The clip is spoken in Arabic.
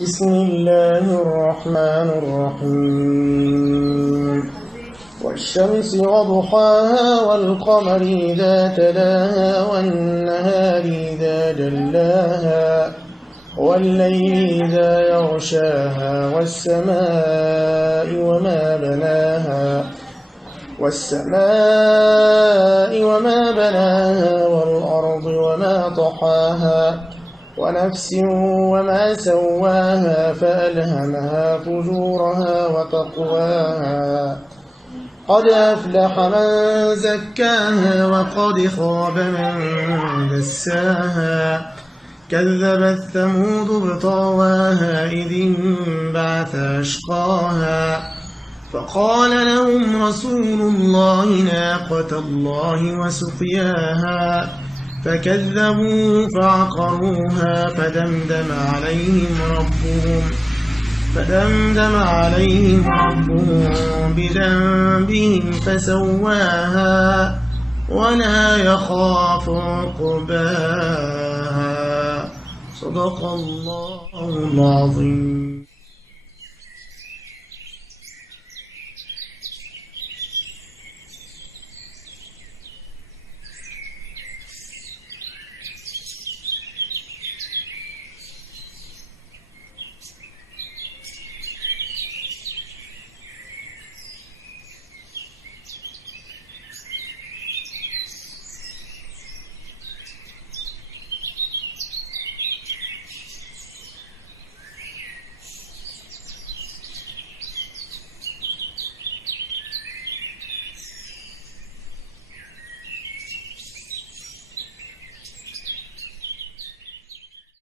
بسم الله الرحمن الرحيم والشمس وضحاها والقمر إذا تلاها والنهار إذا جلاها والليل إذا يغشاها والسماء وما بناها والأرض وما طحاها ونفس وما سواها فألهمها فجورها وتقواها قد أفلح من زكاها وقد خاب من دساها كذبت ثمود بطغواها إذ انبعث أشقاها فقال لهم رسول الله ناقة الله وسقياها فكذبوه فعقروها فدمدم عليهم ربهم بذنبهم فسواها ولا يخاف عقباها. صدق الله العظيم.